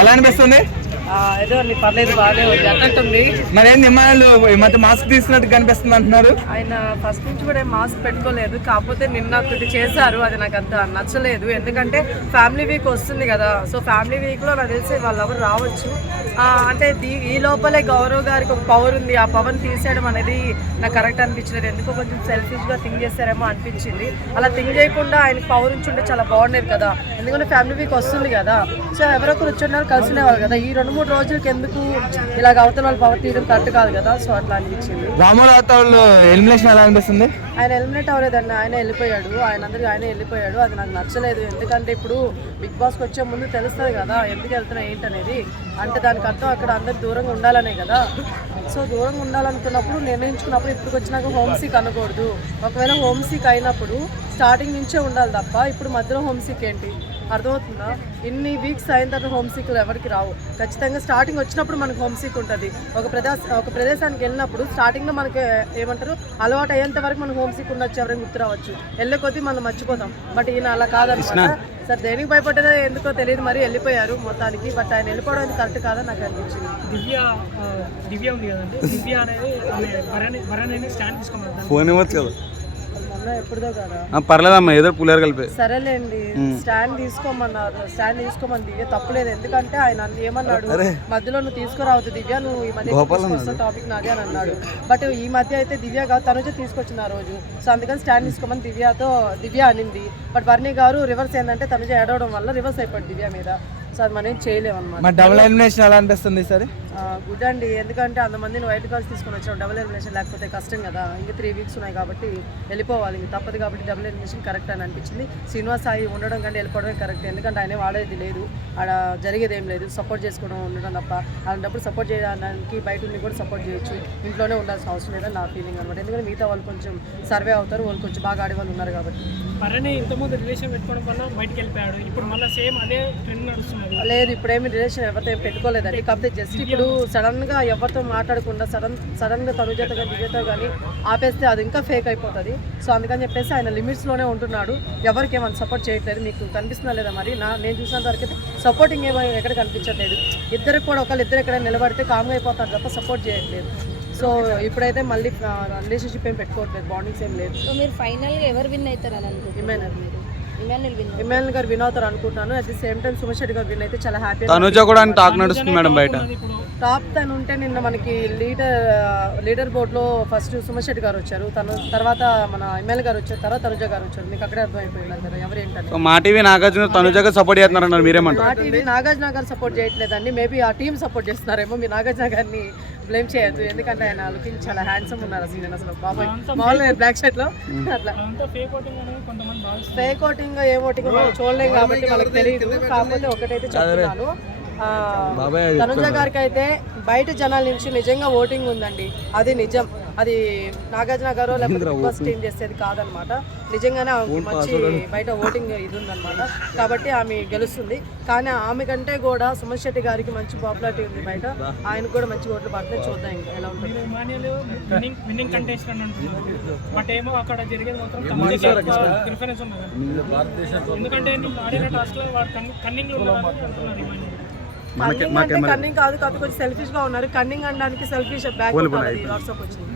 ఎలా అనిపిస్తుంది? ఏదో పర్లేదు, బాగానే ఉంది అన్నట్టుంది. మరి ఏంది ఇమ్మానులు ఈ మధ్య మాస్క్ తీసినట్టు కనిపిస్తుంది అంటున్నారు. ఆయన ఫస్ట్ నుంచి కూడా మాస్క్ పెట్టుకోలేదు, కాకపోతే నిన్న ఒకటి చేశారు, అది నాకు అంత నచ్చలేదు. ఎందుకంటే ఫ్యామిలీ వీక్ వస్తుంది కదా, సో ఫ్యామిలీ వీక్లో నాకు తెలిసి వాళ్ళు ఎవరు రావచ్చు. అంటే ఈ లోపలే గౌరవ్ గారికి ఒక పవర్ ఉంది, ఆ పవర్ తీసేయడం అనేది నాకు కరెక్ట్ అనిపించలేదు. ఎందుకో కొంచెం సెల్ఫిష్గా థింక్ చేస్తారేమో అనిపించింది. అలా థింక్ చేయకుండా ఆయనకి పవర్ ఉంచుంటే చాలా బాగుండేది కదా, ఎందుకంటే ఫ్యామిలీ వీక్ వస్తుంది కదా. సో ఎవరొకరు వచ్చున్నారు కలిసినేవాళ్ళు కదా, ఈ 2-3 రోజులకి ఎందుకు ఇలాగ అవతల వాళ్ళు పవర్ తీయడం కరెక్ట్ కాదు కదా. సో అట్లా అనిపించింది. రామోరావు ఎలిమినేషన్ ఎలా అనిపిస్తుంది? ఆయన ఎలిమినేట్ అవ్వలేదండి, ఆయన వెళ్ళిపోయాడు. ఆయనే వెళ్ళిపోయాడు. అది నాకు నచ్చలేదు. ఎందుకంటే ఇప్పుడు బిగ్ బాస్కి వచ్చే ముందు తెలుస్తుంది కదా ఎందుకు వెళ్తున్నా ఏంటనేది. అంటే దానికి అర్థం అక్కడ అందరు దూరంగా ఉండాలనే కదా. సో దూరంగా ఉండాలనుకున్నప్పుడు నిర్ణయించుకున్నప్పుడు ఇప్పుడు వచ్చినాక హోమ్ సీక్ అనకూడదు. ఒకవేళ హోమ్ సీక్ అయినప్పుడు స్టార్టింగ్ నుంచే ఉండాలి తప్ప ఇప్పుడు మధ్యలో హోమ్ సీక్ ఏంటి, అర్థమవుతుందా? ఇన్ని వీక్స్ అయిన తర్వాత హోమ్ సీక్లు ఎవరికి రావు. ఖచ్చితంగా స్టార్టింగ్ వచ్చినప్పుడు మనకు హోమ్ సీక్ ఉంటుంది. ఒక ప్రదేశానికి వెళ్ళినప్పుడు స్టార్టింగ్లో మనకి ఏమంటారు అలవాటు అయ్యేంత వరకు మనం హోమ్ సీక్ ఉండొచ్చు, ఎవరైనా గుర్తు రావచ్చు, వెళ్ళే కొద్దీ మనం మర్చిపోతాం. బట్ ఈయన అలా కాదనమాట. సార్ దేనికి భయపడ్డదో ఎందుకో తెలియదు, మరి వెళ్ళిపోయారు మొత్తానికి. బట్ ఆయన వెళ్ళిపోవడం అనేది కరెక్ట్ కాదని నాకు అనిపించింది. దివ్య ఉంది కదండి, దివ్య అనేది స్టాండ్ తీసుకోమన్నారు. ఫోన్ ఇవ్వచ్చు కదా, ఎప్పుడుదో కదా, పర్లేదమ్మా ఏదో పులిహార కలిపి. సరేలేండి, స్టాండ్ తీసుకోమన్నారు. స్టాండ్ తీసుకోమని దివ్య తప్పులేదు. ఎందుకంటే ఆయన ఏమన్నాడు, మధ్యలో నువ్వు తీసుకురావద్దు దివ్య, నువ్వు ఈ మధ్య టాపిక్ నాదే అని అన్నాడు. బట్ ఈ మధ్య అయితే దివ్య కాదు తనుజ తీసుకొచ్చిన ఆ రోజు. సో అందుకని స్టాండ్ తీసుకోమని దివ్య అనింది. బట్ వర్ణి గారు రివర్స్ ఏంటంటే తనుజ ఏడవడం వల్ల రివర్స్ అయిపోయింది దివ్య మీద. సో అది మనం ఏం చేయలేము అనమాట. డబుల్ ఎలిమినేషన్ ఎలా అనిపిస్తుంది సరే? గుడ్ అండి, ఎందుకంటే అంతమందిని వైట్ కార్డ్స్ తీసుకొని వచ్చాం. డబుల్ ఎలిమినేషన్ లేకపోతే కష్టం కదా. ఇంకా 3 వీక్స్ ఉన్నాయి కాబట్టి వెళ్ళిపోవాలి, ఇంక తప్పదు. కాబట్టి డబుల్ ఎలిమినేషన్ కరెక్ట్ అని అనిపించింది. శ్రీనివాస్ సాయి ఉండడం కంటే వెళ్ళిపోవడమే కరెక్ట్. ఎందుకంటే ఆయన వాడేది లేదు, ఆడ జరిగేది ఏం లేదు, సపోర్ట్ చేసుకోవడం ఉండడం తప్ప. అలాంటప్పుడు సపోర్ట్ చేయడానికి బయట ఉండి కూడా సపోర్ట్ చేయొచ్చు, ఇంట్లోనే ఉండాల్సిన అవసరం లేదని నా ఫీలింగ్ అనమాట. ఎందుకంటే మిగతా వాళ్ళు కొంచెం సర్వే అవుతారు, వాళ్ళు కొంచెం బాగా ఆడే వాళ్ళు ఉన్నారు కాబట్టి. పరణి ఇంతకుముందు రిలేషన్ పెట్టుకోవడం వల్ల బయటకు వెళ్ళిపోయాడు, ఇప్పుడు మళ్ళీ సేమ్ అదే ట్రెండ్ నడుస్తున్నది. లేదు, ఇప్పుడేమి రిలేషన్ ఎవరితో ఏం పెట్టుకోలేదండి. కాకపోతే జస్ట్ ఇప్పుడు సడన్గా ఎవరితో మాట్లాడకుండా సడన్గా తనుజతో కానీ దివ్యతో కానీ ఆపేస్తే అది ఇంకా ఫేక్ అయిపోతుంది. సో అందుకని చెప్పేసి ఆయన లిమిట్స్లోనే ఉంటున్నాడు, ఎవరికి ఏమైనా సపోర్ట్ చేయట్లేదు. మీకు కనిపిస్తున్నా లేదా మరి? నేను చూసినంత వరకు అయితే సపోర్టింగ్ ఏమో ఎక్కడ కనిపించట్లేదు. ఇద్దరికి కూడా ఒకళ్ళిద్దరు ఎక్కడ నిలబడితే కామ్గా అయిపోతారు తప్ప సపోర్ట్ చేయట్లేదు. సో ఇప్పుడైతే మళ్ళీ రిలేషన్షిప్ ఏం పెట్టుకోవట్లేదు, బాండింగ్స్ ఏం లేదు. సో మీరు ఫైనల్గా ఎవరు విన్ అవుతారు అని అనుకుంటున్నారు? ఇమాన్యుల్ గారు విన్ అవుతారు అనుకుంటున్నాను. At the same time Suman Shetty గారు విన్ అయితే చాలా హ్యాపీ. తనుజ కూడా టాక్ నడుస్తుంది మేడం బయట. టాప్ 10 ఉంటే నిన్న మనకి లీడర్ బోర్డులో ఫస్ట్ సుమన్ శెట్టి గారు వచ్చారు, తర్వాత మన ఇమాన్యుల్ గారు వచ్చారు, తర్వాత తనుజ గారు వచ్చారు. మీకు అక్కడే అర్థమైపోయింది కదా ఎవరు ఏంటంటే. మా టీవీ నాగార్జున తనుజగా సపోర్ట్ చేస్తున్నారన్నారు, మీరేమంటారు? మా టీవీ నాగార్జున గారు సపోర్ట్ చేయట్లేదండి, మేబీ ఆ టీం సపోర్ట్ చేస్తున్నారేమో. మీరు నాగార్జున గారిని బ్లేమ్ చేయొద్దు, ఎందుకంటే ఆయన లుకింగ్ చాలా హ్యాండ్సమ్ ఉన్నారు అసలు. నేను అసలు బాబాయ్ మామూలుగా బ్లాక్ షర్ట్ లో అట్లా ఫేక్ ఓటింగ్ ఏ ఓటింగ్ మనం చూడలేం కాబట్టి మనకు తెలియదు. కాకపోతే ఒకటైతే చెప్తున్నాను, తనుజ గారికి అయితే బయట జనాల నుంచి నిజంగా ఓటింగ్ ఉందండి, అది నిజం. అది నాగార్జున గారు లేకపోతే బిగ్ బాస్ టీం చేసేది కాదనమాట. నిజంగానే మంచి బయట ఓటింగ్ ఇది ఉందన్నమాట. కాబట్టి ఆమె గెలుస్తుంది. కానీ ఆమె కంటే కూడా సుమన్ శెట్టి గారికి మంచి పాపులారిటీ ఉంది బయట, ఆయనకు కూడా మంచి ఓట్లు పడితే చూద్దాం ఇంకా ఎలా ఉంటుంది. కన్నింగ్ కాదు, కాకపోతే కొంచెం సెల్ఫిష్ గా ఉన్నారు. కన్నింగ్ అనడానికి సెల్ఫిష్ బ్యాక్ వాట్సాప్ వచ్చింది.